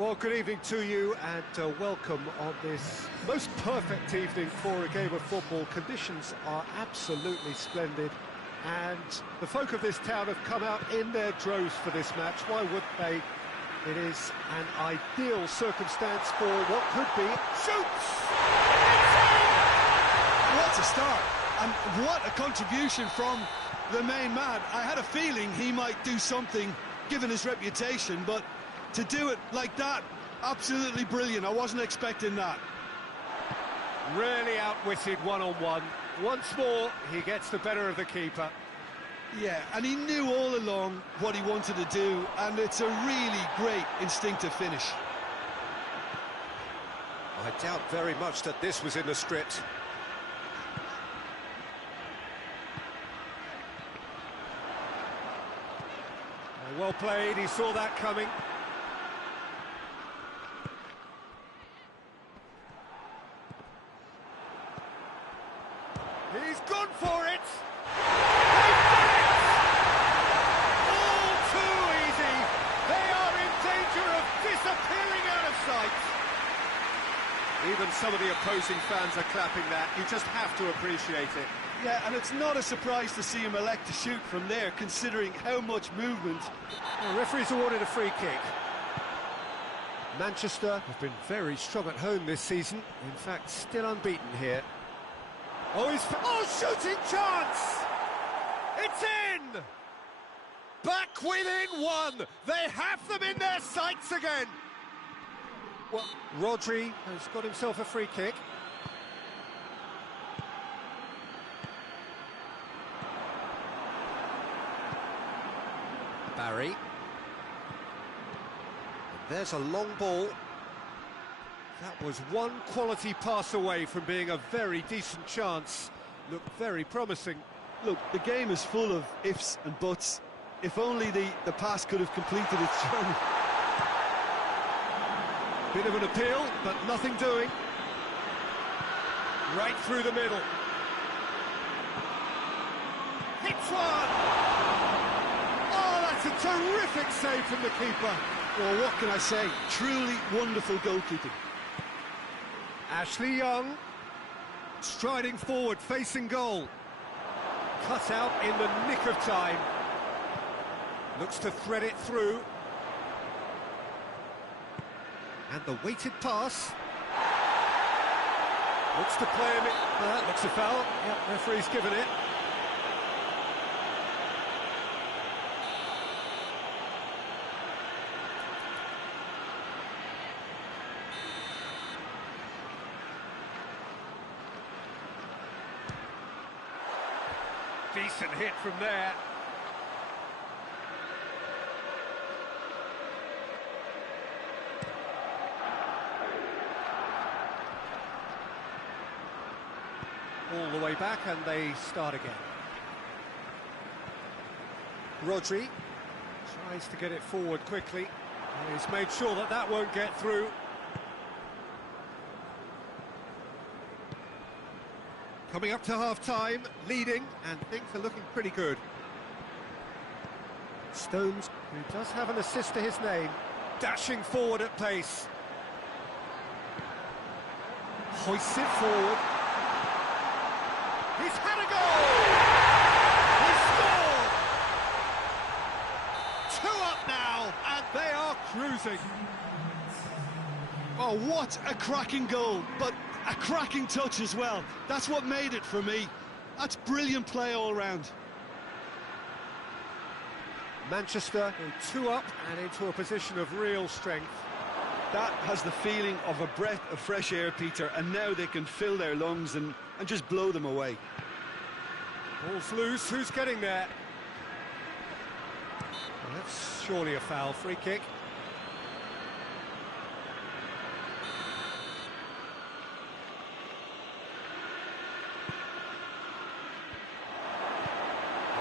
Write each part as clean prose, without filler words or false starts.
Well, good evening to you and welcome on this most perfect evening for a game of football. Conditions are absolutely splendid and the folk of this town have come out in their droves for this match. Why would they? It is an ideal circumstance for what could be. Shoots! What a start, and what a contribution from the main man. I had a feeling he might do something given his reputation, but to do it like that, absolutely brilliant. I wasn't expecting that. Really outwitted one-on-one. Once more, he gets the better of the keeper. Yeah, and he knew all along what he wanted to do, and it's a really great instinctive finish. I doubt very much that this was in the script. Well played, he saw that coming. He's gone for it! They've done it! All too easy! They are in danger of disappearing out of sight! Even some of the opposing fans are clapping that. You just have to appreciate it. Yeah, and it's not a surprise to see him elect to shoot from there, considering how much movement. The referee's awarded a free kick. Manchester have been very strong at home this season. In fact, still unbeaten here. Oh, shooting chance! It's in! Back within one! They have them in their sights again! Well, Rodri has got himself a free kick. Barry. And there's a long ball. That was one quality pass away from being a very decent chance. Looked very promising. Look, the game is full of ifs and buts. If only the pass could have completed its journey. Bit of an appeal, but nothing doing. Right through the middle. Hits one! Oh, that's a terrific save from the keeper. Well, what can I say? Truly wonderful goalkeeping. Ashley Young, striding forward, facing goal. Cut out in the nick of time. Looks to thread it through. And the weighted pass. Looks to play him in. Looks a foul. Yep, referee's given it. Decent hit from there. All the way back and they start again. Rodri tries to get it forward quickly. He's made sure that that won't get through. Coming up to half-time, leading, and things are looking pretty good. Stones, who does have an assist to his name, dashing forward at pace. Hoists it forward. He's had a goal! He scored! 2 up now, and they are cruising. Oh, what a cracking goal, but a cracking touch as well. That's what made it for me. That's brilliant play all round. Manchester 2 up and into a position of real strength. That has the feeling of a breath of fresh air, Peter, and now they can fill their lungs and just blow them away. Ball's loose, who's getting there? Well, that's surely a foul. Free kick.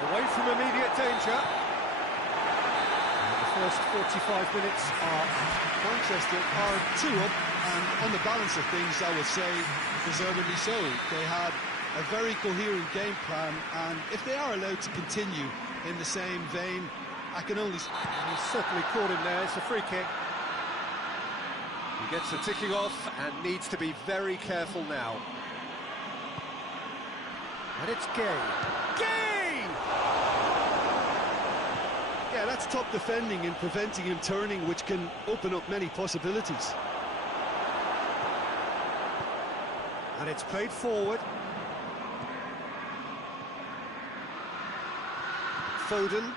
Away from immediate danger. And the first 45 minutes are... Manchester are 2 up, and on the balance of things, I would say, deservedly so. They had a very coherent game plan, and if they are allowed to continue in the same vein, I can only... He's certainly caught him there. It's a free kick. He gets the ticking off and needs to be very careful now. And it's Gay. Gay! Yeah, that's top defending and preventing him turning, which can open up many possibilities. And it's played forward. Foden.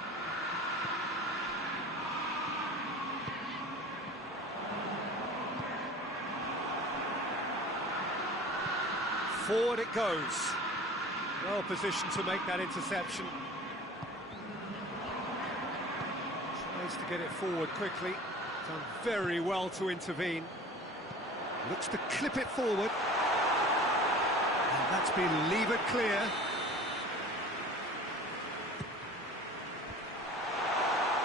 Forward it goes. Well positioned to make that interception. Tries to get it forward quickly. Done very well to intervene. Looks to clip it forward. And that's been levered clear.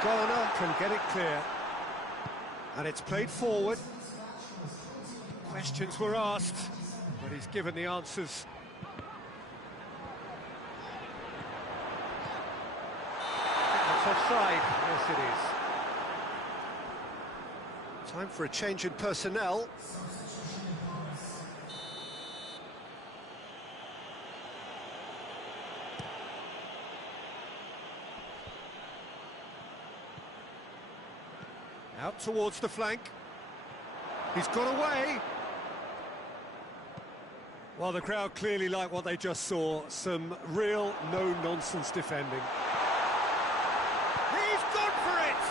Garner can get it clear. And it's played forward. Questions were asked, but he's given the answers. That's offside. Yes, it is. Time for a change in personnel. Out towards the flank. He's got away. Well, the crowd clearly like what they just saw. Some real no-nonsense defending. He's gone for it!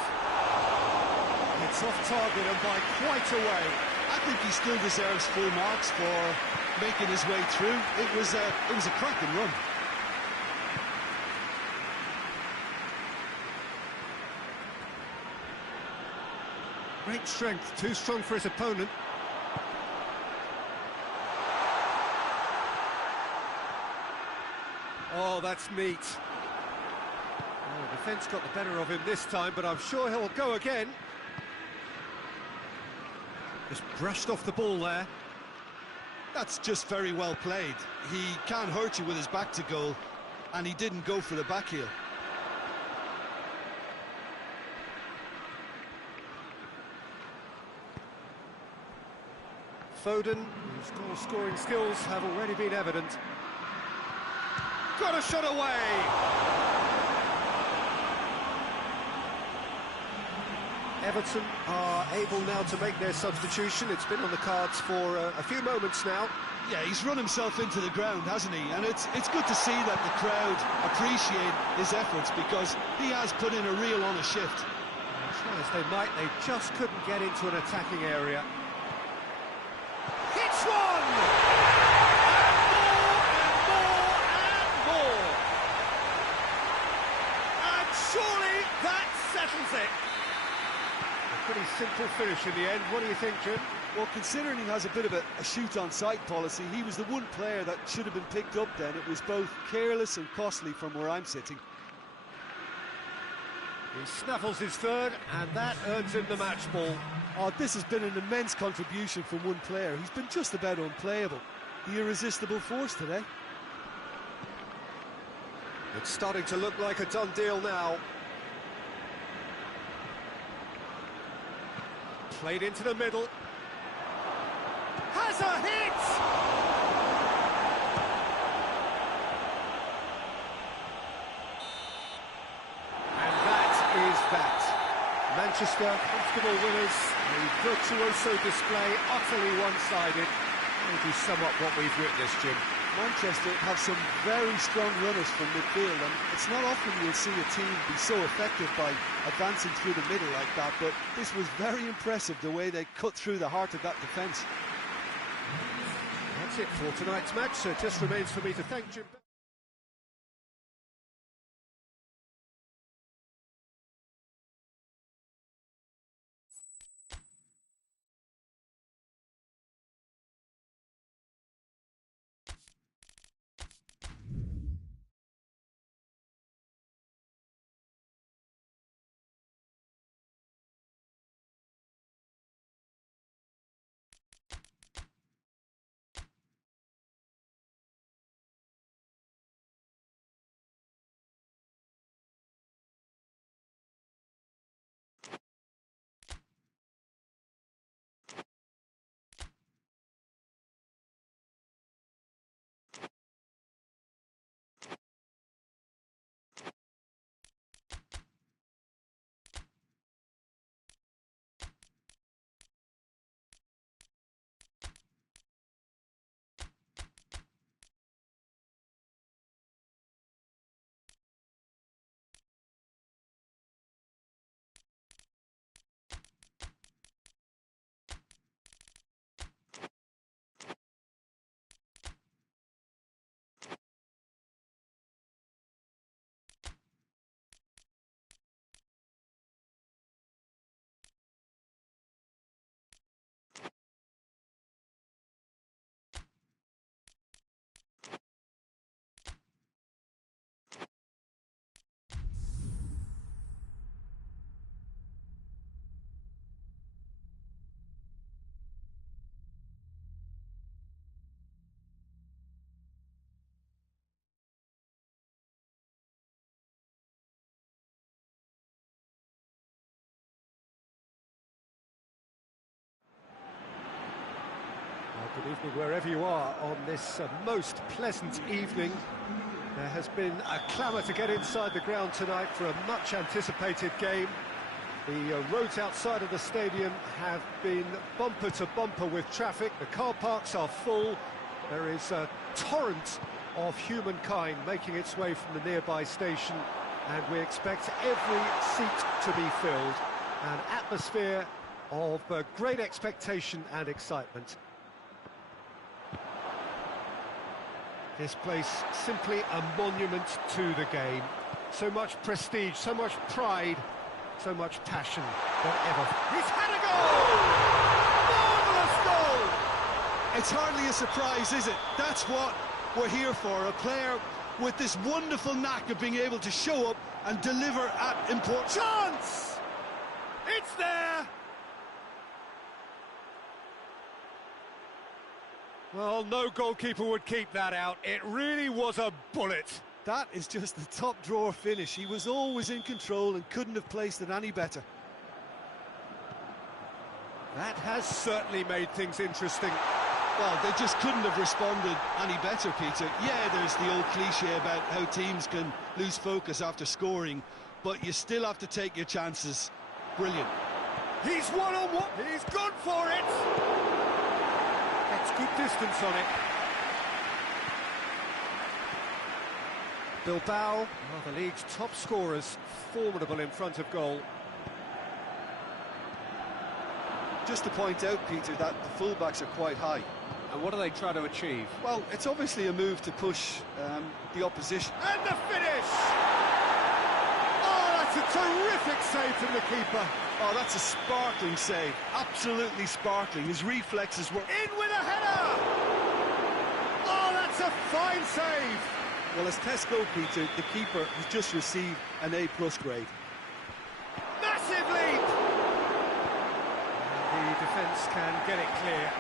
It's off target and by quite a way. I think he still deserves full marks for making his way through. It was a cracking run. Great strength, too strong for his opponent. Oh, that's neat. Oh, the defence got the better of him this time, but I'm sure he'll go again. Just brushed off the ball there. That's just very well played. He can't hurt you with his back to goal, and he didn't go for the back heel. Foden, whose goal-scoring skills have already been evident. Got a shot away! Everton are able now to make their substitution. It's been on the cards for a few moments now. Yeah, he's run himself into the ground, hasn't he? And it's good to see that the crowd appreciate his efforts, because he has put in a real honest shift. Try as they might, they just couldn't get into an attacking area. Hits one! And more! And surely that settles it. A pretty simple finish in the end. What do you think, Jim? Well, considering he has a bit of a shoot-on-sight policy, he was the one player that should have been picked up then. It was both careless and costly from where I'm sitting. He snaffles his third, and that earns him the match ball. Oh, this has been an immense contribution from one player. He's been just about unplayable. The irresistible force today. It's starting to look like a done deal now. Played into the middle. Has a hit! And that is that. Manchester, comfortable winners, a virtuoso display, utterly one-sided. Maybe sum up what we've witnessed, Jim. Manchester have some very strong runners from midfield, and it's not often you'll see a team be so effective by advancing through the middle like that, but this was very impressive, the way they cut through the heart of that defence. That's it for tonight's match, so it just remains for me to thank Jim. Good evening wherever you are on this most pleasant evening. There has been a clamour to get inside the ground tonight for a much-anticipated game. The roads outside of the stadium have been bumper to bumper with traffic. The car parks are full. There is a torrent of humankind making its way from the nearby station, and we expect every seat to be filled. An atmosphere of great expectation and excitement. This place simply a monument to the game. So much prestige, so much pride, so much passion. Whatever. He's had a goal! Marvellous goal! It's hardly a surprise, is it? That's what we're here for. A player with this wonderful knack of being able to show up and deliver at important... Chance! It's there! Well, no goalkeeper would keep that out. It really was a bullet. That is just the top drawer finish. He was always in control and couldn't have placed it any better. That has certainly made things interesting. Well, they just couldn't have responded any better, Peter. Yeah, there's the old cliche about how teams can lose focus after scoring, but you still have to take your chances. Brilliant. He's one-on-one. He's gone for it. Gets good distance on it. Bilbao, one of the league's top scorers, formidable in front of goal. Just to point out, Peter, that the fullbacks are quite high. And what are they trying to achieve? Well, it's obviously a move to push the opposition. And the finish! Oh, that's a terrific save from the keeper. Oh, that's a sparkling save. Absolutely sparkling. His reflexes were... In with a header! Oh, that's a fine save! Well, as tests go, Peter, the keeper has just received an A+ grade. Massive leap! And the defence can get it clear.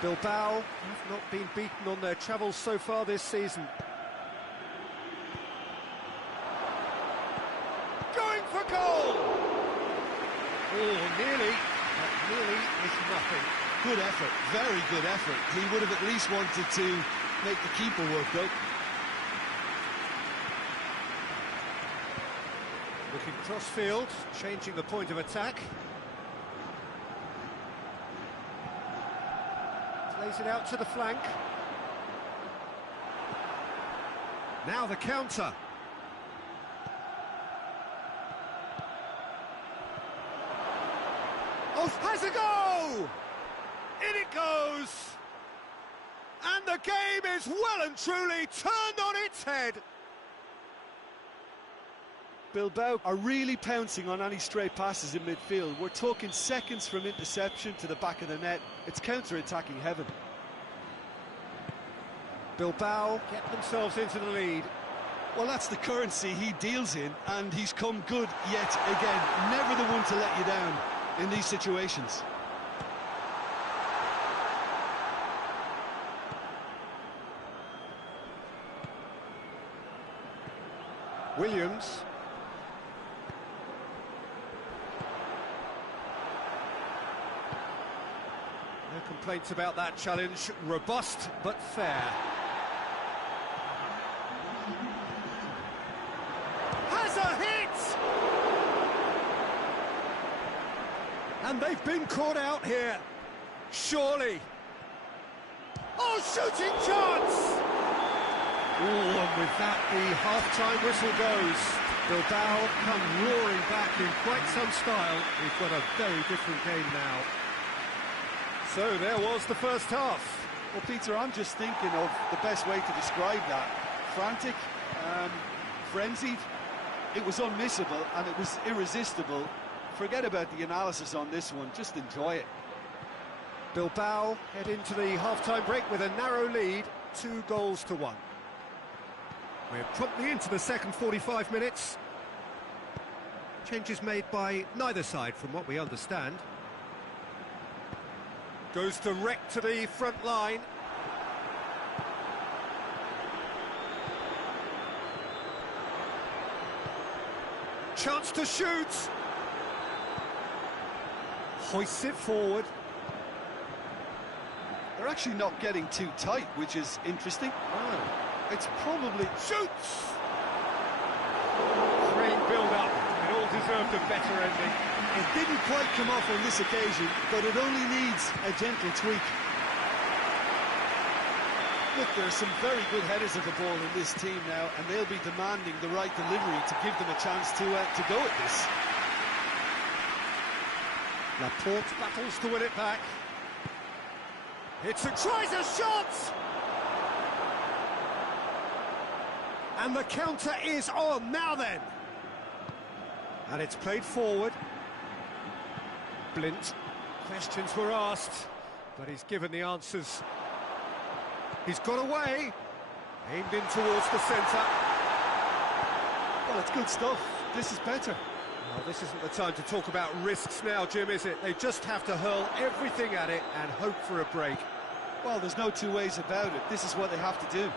Bilbao have not been beaten on their travels so far this season. Going for goal! Oh, nearly. That nearly is nothing. Good effort, very good effort. He would have at least wanted to make the keeper work, though. Looking cross-field, changing the point of attack. Plays it out to the flank. Now the counter. Oh, has a go! In it goes! And the game is well and truly turned on its head. Bilbao are really pouncing on any stray passes in midfield. We're talking seconds from interception to the back of the net. It's counter-attacking heaven. Bilbao get themselves into the lead. Well, that's the currency he deals in, and he's come good yet again. Never the one to let you down in these situations. Williams. No complaints about that challenge. Robust but fair. Has a hit! And they've been caught out here. Surely. Oh, shooting chance! Oh, and with that, the half-time whistle goes. Bilbao come roaring back in quite some style. We've got a very different game now. So there was the first half. Well, Peter, I'm just thinking of the best way to describe that. Frantic, frenzied. It was unmissable and it was irresistible. Forget about the analysis on this one, just enjoy it. Bilbao head into the half-time break with a narrow lead, 2-1. We're promptly into the second 45 minutes. Changes made by neither side, from what we understand. Goes direct to the front line. Chance to shoot. Hoists it forward. They're actually not getting too tight, which is interesting. Oh. It's probably... Shoots! Great build-up. It all deserved a better ending. It didn't quite come off on this occasion, but it only needs a gentle tweak. Look, there are some very good headers of the ball in this team now, and they'll be demanding the right delivery to give them a chance to go at this. Laporte battles to win it back. Tries a shot! And the counter is on, now then. And it's played forward. Blint. Questions were asked, but he's given the answers. He's got away. Aimed in towards the centre. Well, it's good stuff. This is better. Well, this isn't the time to talk about risks now, Jim, is it? They just have to hurl everything at it and hope for a break. Well, there's no two ways about it. This is what they have to do.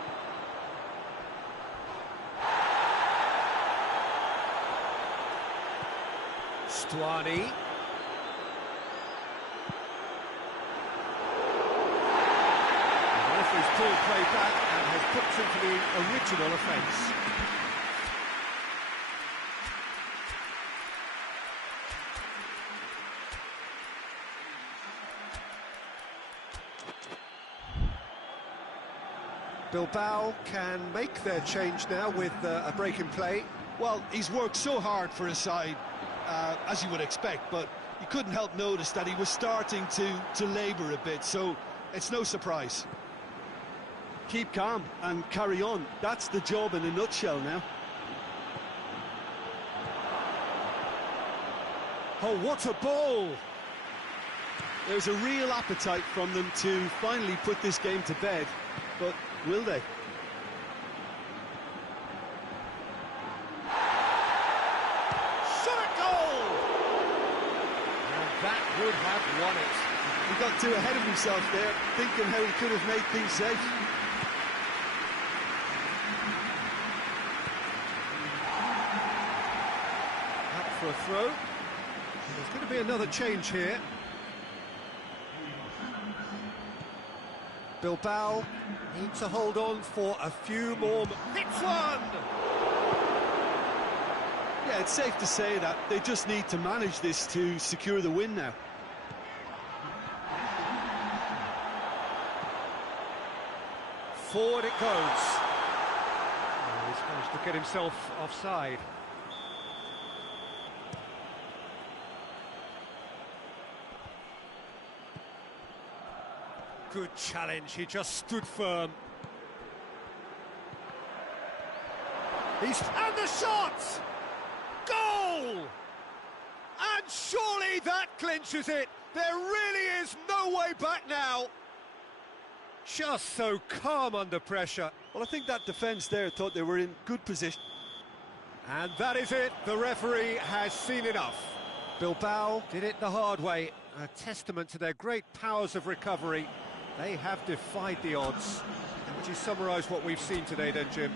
Stuani. The referee's pulled play back and has booked him for the original offence. Bilbao can make their change now with a break in play. Well, he's worked so hard for his side, as you would expect, but you couldn't help notice that he was starting to labour a bit, so it's no surprise. Keep calm and carry on. That's the job in a nutshell now. Oh, what a ball! There's a real appetite from them to finally put this game to bed, but will they? Shot at goal! And that would have won it. He got too ahead of himself there, thinking how he could have made things safe. Up for a throw. There's going to be another change here. Bilbao need to hold on for a few more. Hits one! Yeah, it's safe to say that they just need to manage this to secure the win now. Forward it goes. Oh, he's managed to get himself offside. Good challenge, he just stood firm. And the shot! Goal! And surely that clinches it. There really is no way back now. Just so calm under pressure. Well, I think that defence there thought they were in good position. And that is it. The referee has seen enough. Bilbao did it the hard way. A testament to their great powers of recovery. They have defied the odds. Would you summarise what we've seen today then, Jim?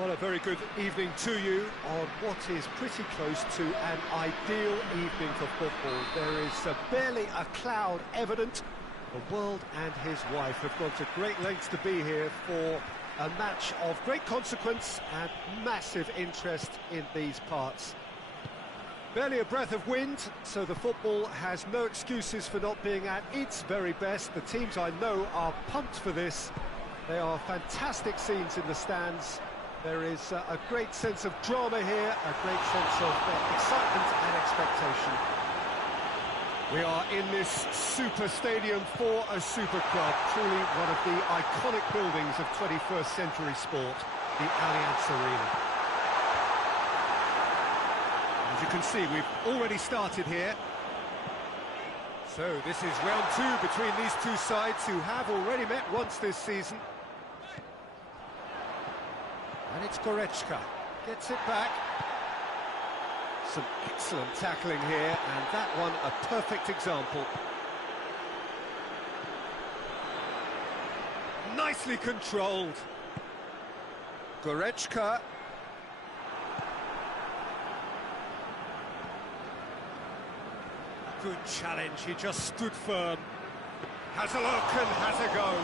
Well, a very good evening to you on what is pretty close to an ideal evening for football. There is barely a cloud evident. The world and his wife have gone to great lengths to be here for a match of great consequence and massive interest in these parts. Barely a breath of wind, so the football has no excuses for not being at its very best. The teams I know are pumped for this. They are fantastic scenes in the stands. There is a great sense of drama here, a great sense of excitement and expectation. We are in this super stadium for a super club, truly one of the iconic buildings of 21st century sport, the Allianz Arena. As you can see, we've already started here. So this is round two between these two sides who have already met once this season. And it's Goretzka, gets it back. Some excellent tackling here, and that one a perfect example. Nicely controlled. Goretzka. Good challenge, he just stood firm. Has a look and has a go.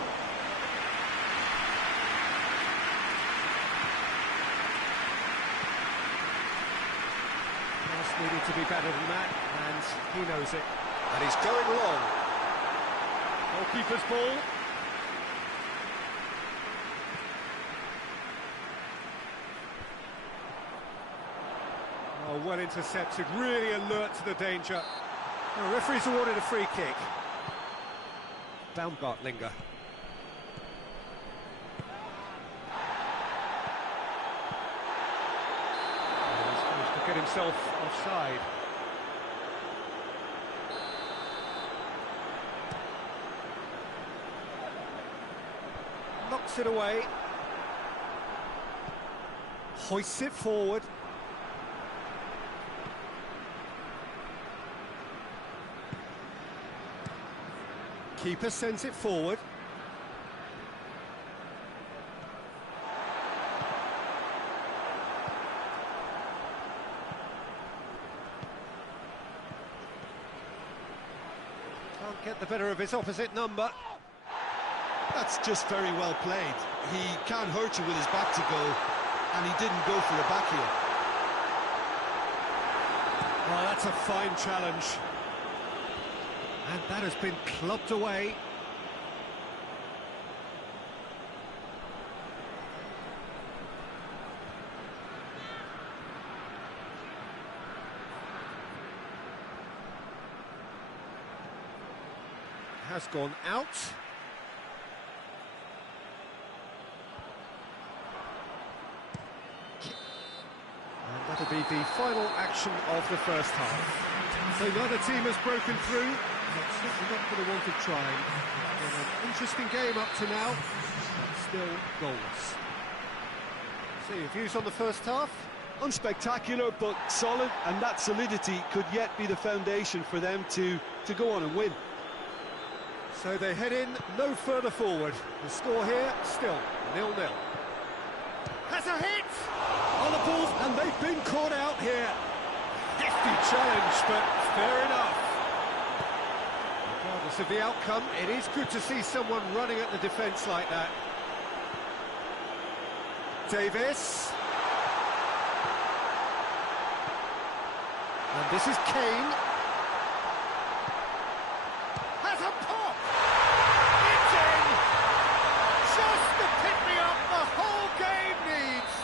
Needed to be better than that, and he knows it. And he's going long. Goalkeeper's ball. Oh, well intercepted, really alert to the danger. The referee's awarded a free kick. Baumgartlinger. Get himself offside. Knocks it away. Hoists it forward. Keeper sends it forward. Get the better of his opposite number. That's just very well played. He can't hurt you with his back to goal, and he didn't go for the back heel. Oh, that's a fine challenge. And that has been clubbed away. Has gone out. And that'll be the final action of the first half. So neither team has broken through, but certainly not for the want of trying. Been an interesting game up to now, but still goalless. So your views on the first half? Unspectacular, but solid, and that solidity could yet be the foundation for them to go on and win. So they head in no further forward. The score here, still 0-0. Has a hit! On the balls, and they've been caught out here. Hefty challenge, but fair enough. Regardless of the outcome, it is good to see someone running at the defence like that. Davis. And this is Kane. Has a pop! It's in! Just the pick-me-up the whole game needs!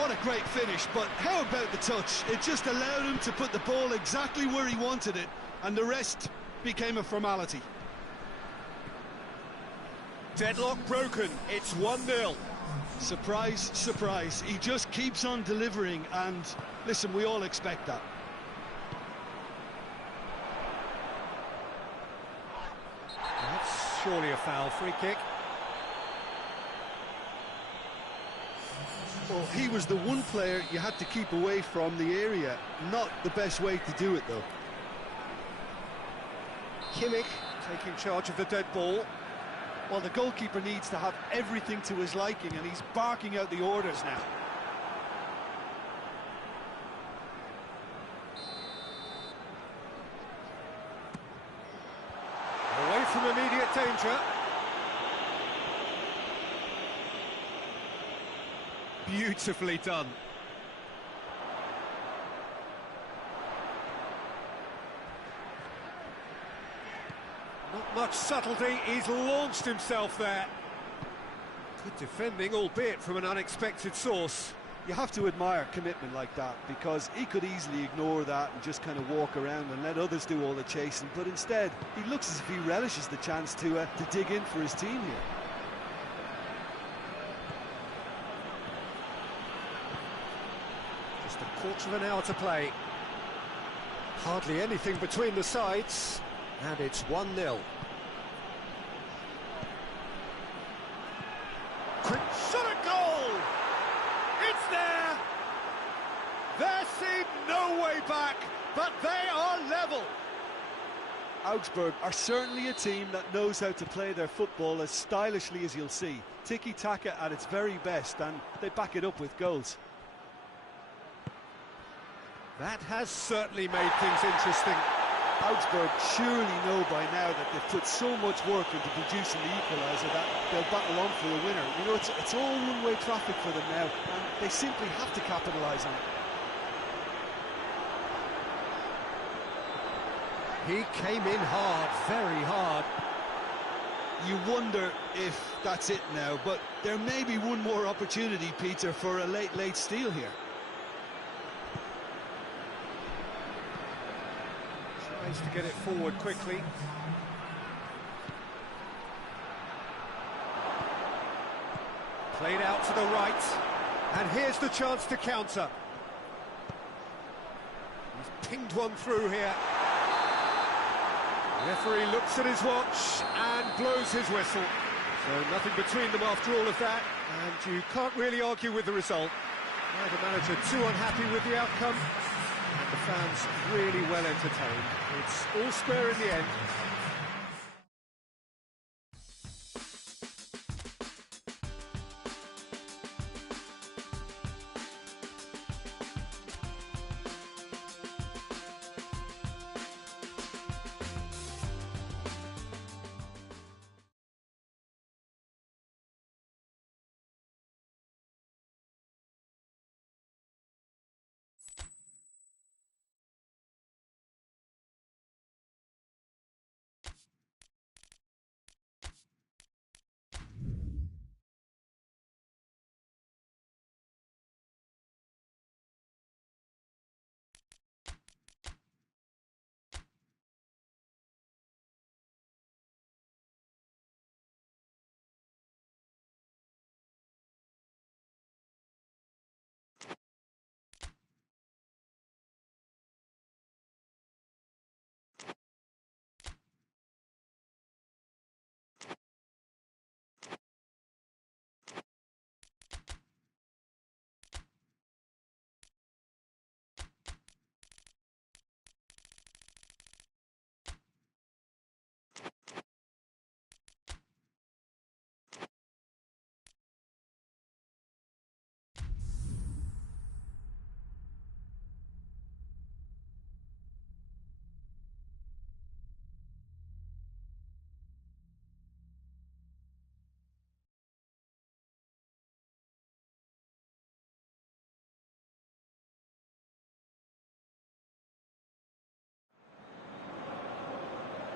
What a great finish, but how about the touch? It just allowed him to put the ball exactly where he wanted it, and the rest became a formality. Deadlock broken, it's 1-0. Surprise, surprise, he just keeps on delivering, and listen, we all expect that. That's surely a foul, free kick. Well, he was the one player you had to keep away from the area. Not the best way to do it, though. Kimmich taking charge of the dead ball. Well, the goalkeeper needs to have everything to his liking, and he's barking out the orders now. Away from immediate danger. Beautifully done. Not much subtlety, he's launched himself there. Good defending, albeit from an unexpected source. You have to admire commitment like that, because he could easily ignore that and just kind of walk around and let others do all the chasing, but instead he looks as if he relishes the chance to dig in for his team here. Just a quarter of an hour to play. Hardly anything between the sides, and it's 1-0. Quick shot at goal! It's there! There seemed no way back, but they are level. Augsburg are certainly a team that knows how to play their football as stylishly as you'll see. Tiki-taka at its very best, and they back it up with goals. That has certainly made things interesting. Augsburg surely know by now that they've put so much work into producing the equaliser that they'll battle on for the winner. You know, it's all one-way traffic for them now, and they simply have to capitalise on it. He came in hard, very hard. You wonder if that's it now, but there may be one more opportunity, Peter, for a late steal here. Tries to get it forward quickly. Played out to the right, and here's the chance to counter. He's pinged one through here. The referee looks at his watch and blows his whistle. So nothing between them after all of that, and you can't really argue with the result. Neither manager too unhappy with the outcome, and the fans really well entertained. It's all square in the end.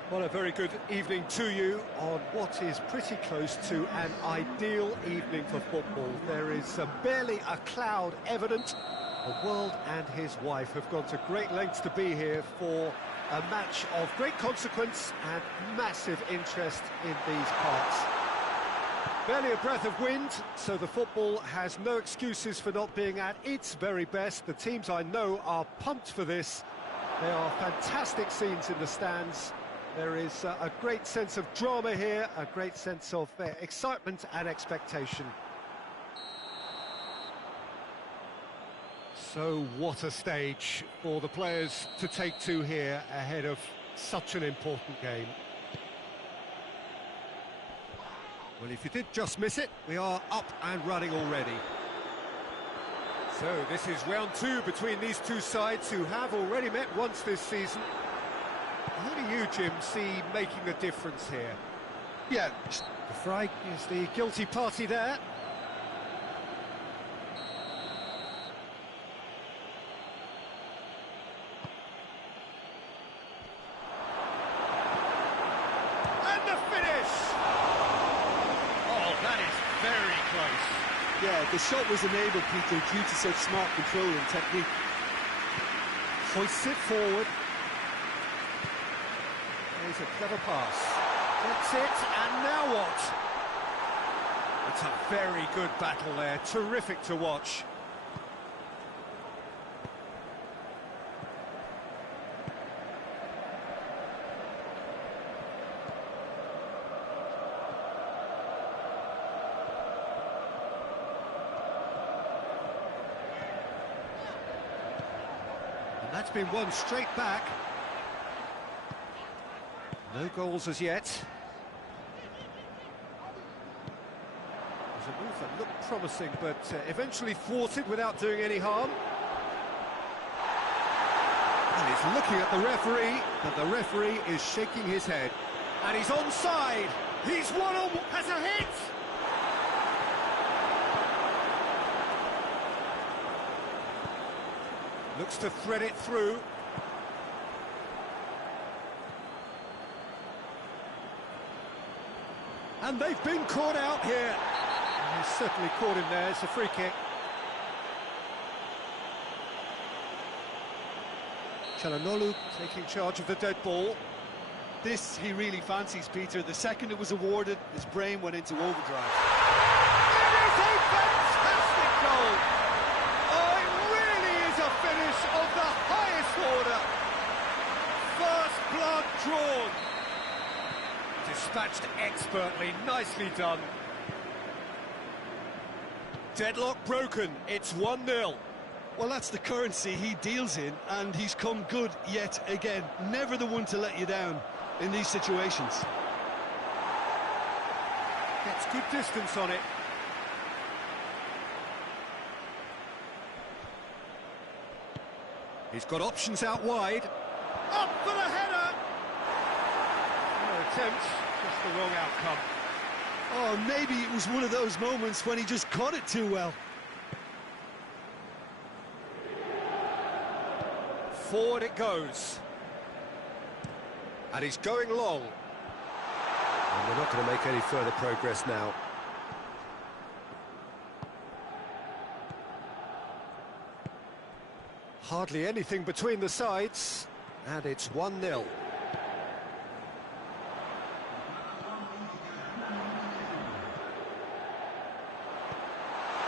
Well, a very good evening to you on what is pretty close to an ideal evening for football. There is barely a cloud evident. The world and his wife have gone to great lengths to be here for a match of great consequence and massive interest in these parts. Barely a breath of wind, so the football has no excuses for not being at its very best. The teams I know are pumped for this. There are fantastic scenes in the stands. There is a great sense of drama here, a great sense of excitement and expectation. So what a stage for the players to take to here ahead of such an important game. Well, if you did just miss it, we are up and running already. So this is round 2 between these two sides who have already met once this season. Who do you, Jim, see making the difference here? Yeah. The Fry is the guilty party there. And the finish! Oh, that is very close. Yeah, the shot was enabled, Peter, due to such smart control and technique. Hoists it forward. There's a clever pass. That's it, and now what? It's a very good battle there, terrific to watch. And that's been won straight back. No goals as yet. There's a move that looked promising, but eventually thwarted without doing any harm. And he's looking at the referee, but the referee is shaking his head. And he's onside. He's has a hit. Looks to thread it through. And they've been caught out here. And he's certainly caught him there. It's a free kick. Çalhanoğlu taking charge of the dead ball. This he really fancies, Peter. The second it was awarded, his brain went into overdrive. It is a fantastic goal! Oh, it really is a finish of the highest order. First blood drawn. Dispatched expertly, nicely done. Deadlock broken, it's 1-0. Well, that's the currency he deals in, and he's come good yet again. Never the one to let you down in these situations. Gets good distance on it. He's got options out wide. Up for the header! No attempt, just the wrong outcome. Oh, maybe it was one of those moments when he just caught it too well. Forward it goes. And he's going long. And we're not going to make any further progress now. Hardly anything between the sides. And it's 1-0.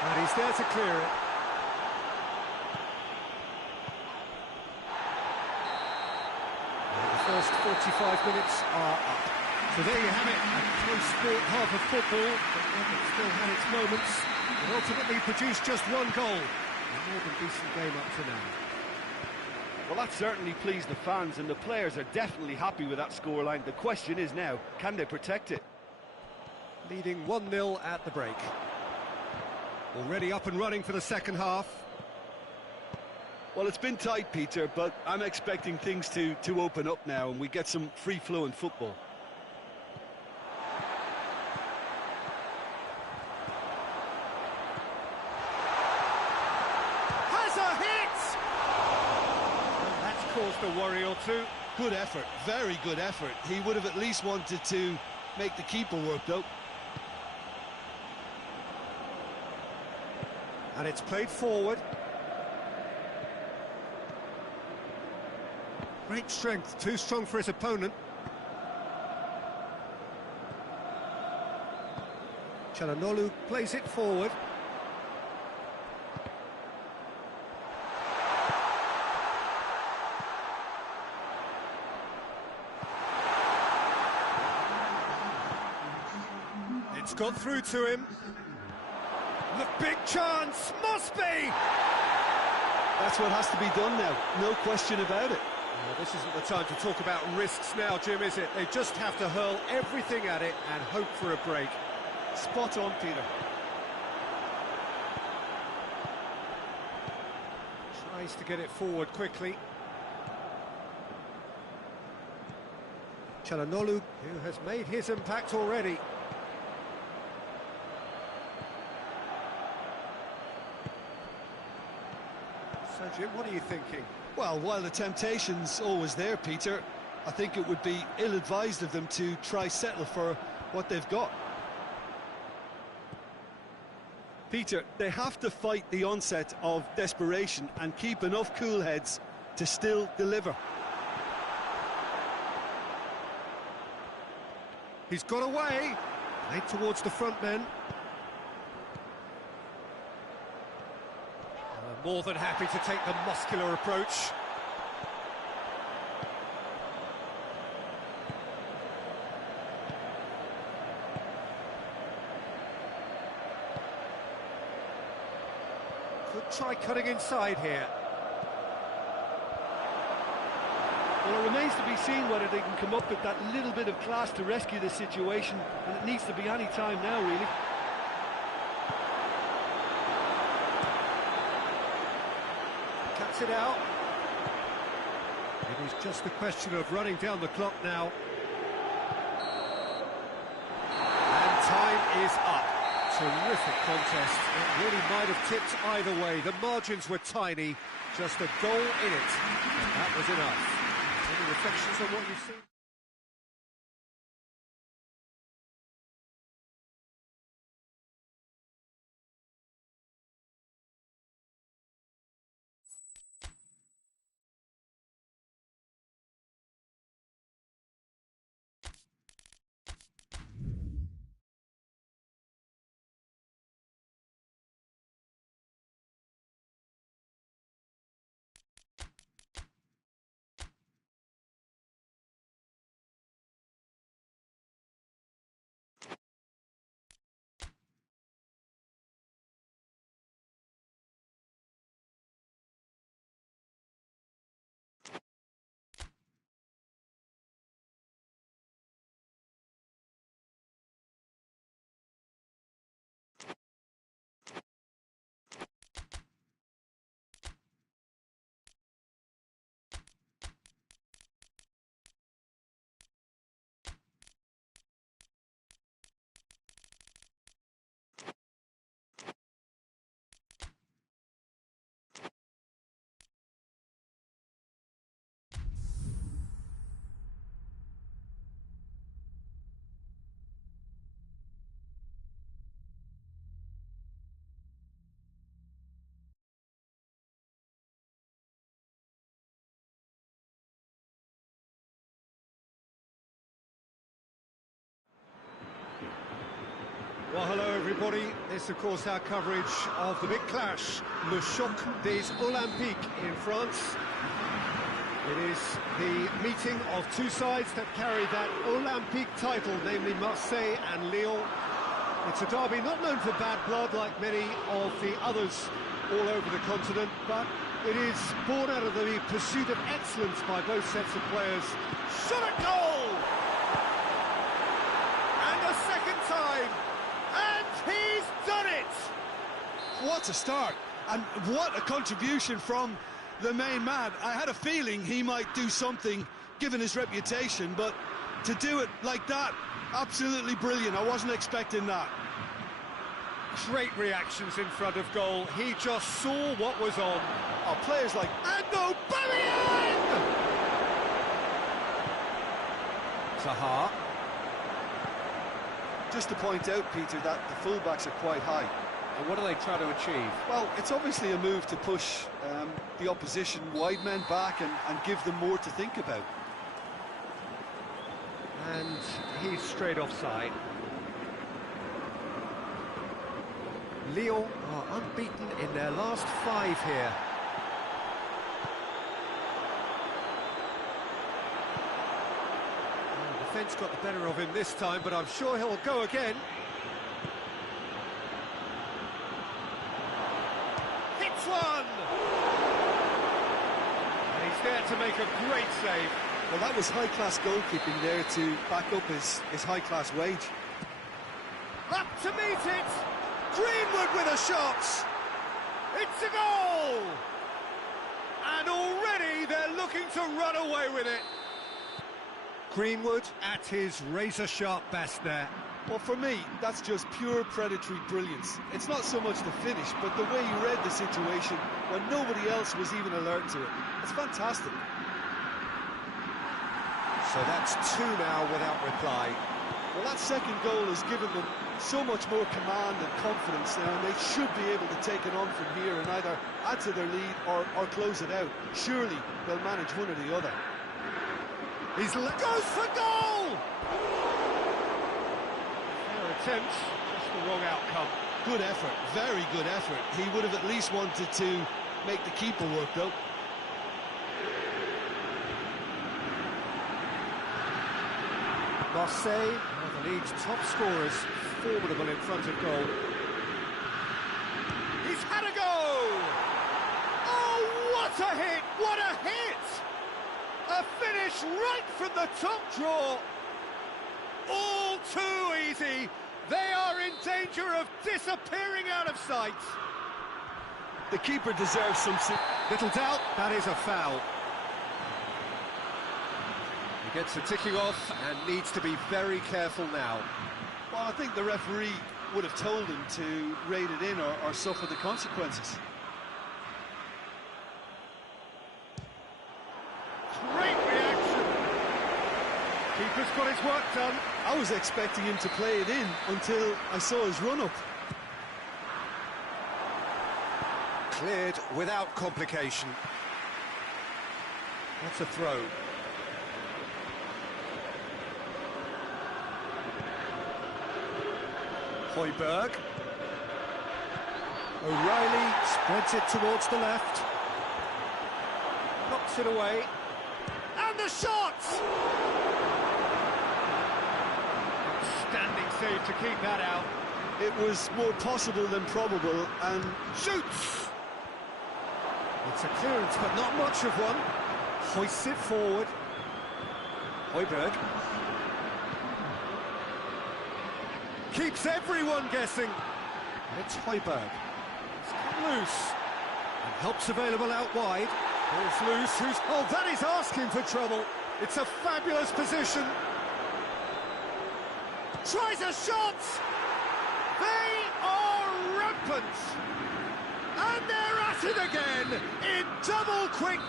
And he's there to clear it. The first 45 minutes are up. So there you have it, a close sport half of football, but one that still had its moments, and ultimately produced just one goal. A more than decent game up to now. Well, that certainly pleased the fans, and the players are definitely happy with that scoreline. The question is now, can they protect it? Leading 1-0 at the break. Already up and running for the second half. Well, it's been tight, Peter, but I'm expecting things to open up now and we get some free-flowing football. Has a hit! And that's caused a worry or two. Good effort, very good effort. He would have at least wanted to make the keeper work, though. And it's played forward. Great strength, too strong for his opponent. Çalhanoğlu plays it forward. It's got through to him. The big chance must be! That's what has to be done now, no question about it. Well, this isn't the time to talk about risks now, Jim, is it? They just have to hurl everything at it and hope for a break. Spot on, Peter. Tries to get it forward quickly. Çalhanoğlu, who has made his impact already. So, Jim, what are you thinking? Well, while the temptation's always there, Peter, I think it would be ill-advised of them to try settle for what they've got. Peter, they have to fight the onset of desperation and keep enough cool heads to still deliver. He's got away. Played towards the front men. More than happy to take the muscular approach. Could try cutting inside here. Well, it remains to be seen whether they can come up with that little bit of class to rescue the situation, and it needs to be any time now, really. Cuts it out. It is just a question of running down the clock now. And time is up. Terrific contest. It really might have tipped either way. The margins were tiny, just a goal in it. And that was enough. Any reflections on what you've seen? Well, hello everybody. This, of course, our coverage of the big clash, Le Choc des Olympiques in France. It is the meeting of two sides that carry that Olympique title, namely Marseille and Lyon. It's a derby not known for bad blood like many of the others all over the continent, but it is born out of the pursuit of excellence by both sets of players. Shot at goal! And a second time! And he's done it! What a start, and what a contribution from the main man. I had a feeling he might do something, given his reputation, but to do it like that, absolutely brilliant. I wasn't expecting that. Great reactions in front of goal. He just saw what was on. Oh, players like Aubameyang! Zaha. Just to point out, Peter, that the fullbacks are quite high. And what are they trying to achieve? Well, it's obviously a move to push the opposition wide men back and give them more to think about. And he's straight offside. Lyon are unbeaten in their last 5 here. The defence got the better of him this time, but I'm sure he'll go again. Hits one! And he's there to make a great save. Well, that was high-class goalkeeping there to back up his high-class wage. Up to meet it. Greenwood with a shot! It's a goal! And already they're looking to run away with it. Greenwood at his razor-sharp best there. Well, for me, that's just pure predatory brilliance. It's not so much the finish, but the way he read the situation when nobody else was even alert to it. It's fantastic. So that's two now without reply. Well, that second goal has given them so much more command and confidence now, and they should be able to take it on from here and either add to their lead or close it out. Surely they'll manage one or the other. Goes for goal! Fair attempt, just the wrong outcome. Good effort, very good effort. He would have at least wanted to make the keeper work, though. Marseille, one of the league's top scorers, formidable in front of goal. He's had a go! Oh, what a hit! What a hit! A finish right from the top draw. All too easy. They are in danger of disappearing out of sight. The keeper deserves some... Little doubt, that is a foul. He gets the ticking off and needs to be very careful now. Well, I think the referee would have told him to rate it in or suffer the consequences. Great reaction. Keeper's got his work done. I was expecting him to play it in until I saw his run-up. Cleared without complication. That's a throw. Højbjerg. O'Reilly spreads it towards the left. Knocks it away. And the shot! Standing save to keep that out. It was more possible than probable, and Shoots! It's a clearance, but not much of one. Hoists it forward. Højbjerg. Keeps everyone guessing. It's Højbjerg. It's come loose. And help's available out wide. Ball's loose. Oh, that is asking for trouble. It's a fabulous position. Tries a shot! They are rampant! And they're at it again in double quick.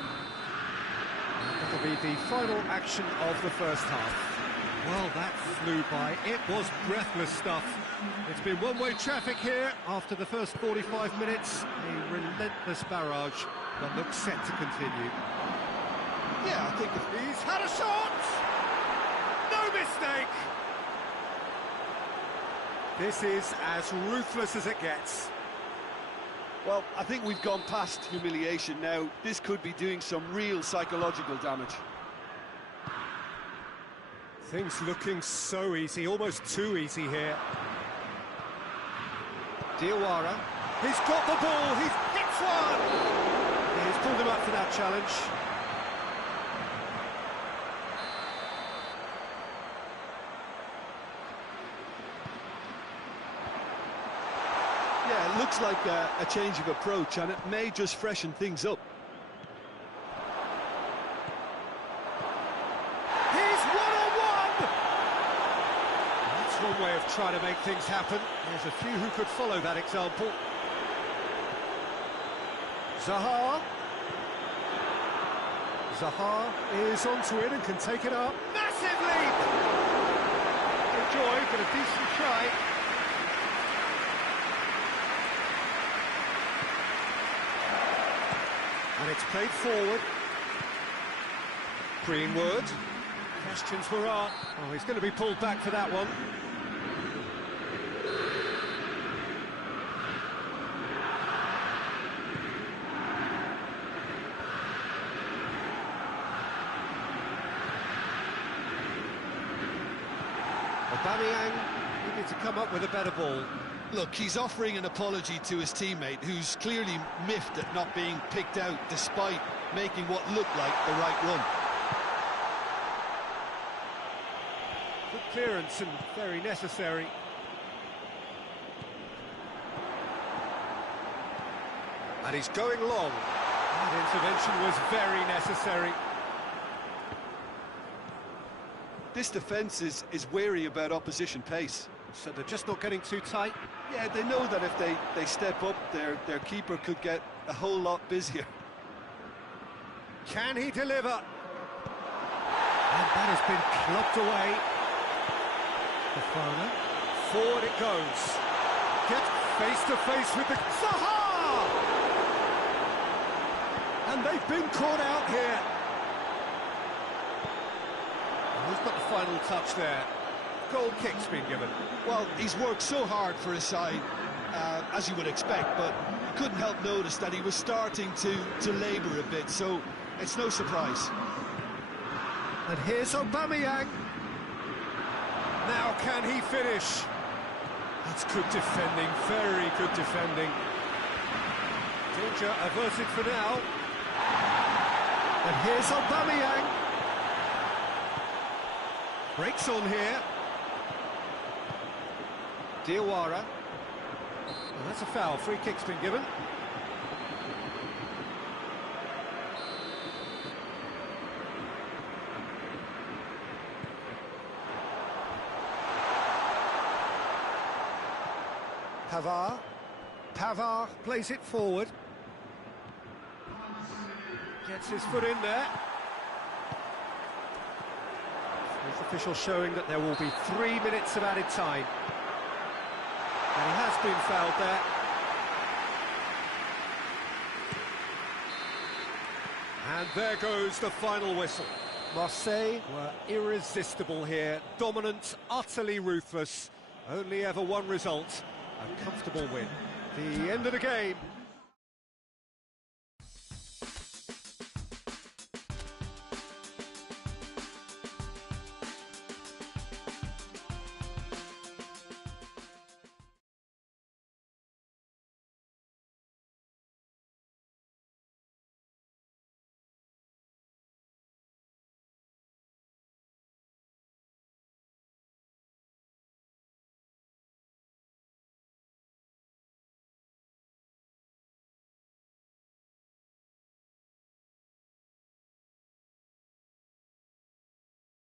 That'll be the final action of the first half. Well, that flew by. It was breathless stuff. It's been one-way traffic here after the first 45 minutes. A relentless barrage that looks set to continue. yeah, I think He's had a shot! No mistake! This is as ruthless as it gets. well, I think we've gone past humiliation now. This could be doing some real psychological damage. Things looking so easy, almost too easy here. Diawara. He's got the ball, he's hit one! Yeah, he's pulled him up for that challenge. Yeah, it looks like a change of approach, and it may just freshen things up. He's one-on-one! That's one way of trying to make things happen. There's a few who could follow that example. Zaha. Zaha is onto it and can take it up. Massive leap! Enjoy, but a decent try. And it's played forward. Greenwood. Questions were asked. Oh, he's going to be pulled back for that one. Aubameyang needed to come up with a better ball. Look, he's offering an apology to his teammate, who's clearly miffed at not being picked out despite making what looked like the right run. Good clearance and very necessary. And he's going long. That intervention was very necessary. This defence is wary about opposition pace. So they're just not getting too tight. Yeah, they know that if they step up, their keeper could get a whole lot busier. Can he deliver? And that has been clubbed away. Fofana. Forward it goes. Get face to face with the... Zaha! And they've been caught out here. Who's got the final touch there? Goal kick's been given. Well, he's worked so hard for his side, as you would expect, but you couldn't help notice that he was starting to labour a bit, so it's no surprise. And here's Aubameyang. Now can he finish? That's good defending, very good defending. Danger averted for now. And here's Aubameyang. Breaks on here. Diawara. Well, that's a foul. Free kick's been given. Pavard plays it forward. Gets his foot in there. There's official showing that there will be 3 minutes of added time. And he has been fouled there. And there goes the final whistle. Marseille were irresistible here. Dominant, utterly ruthless. Only ever one result. A comfortable win. The end of the game.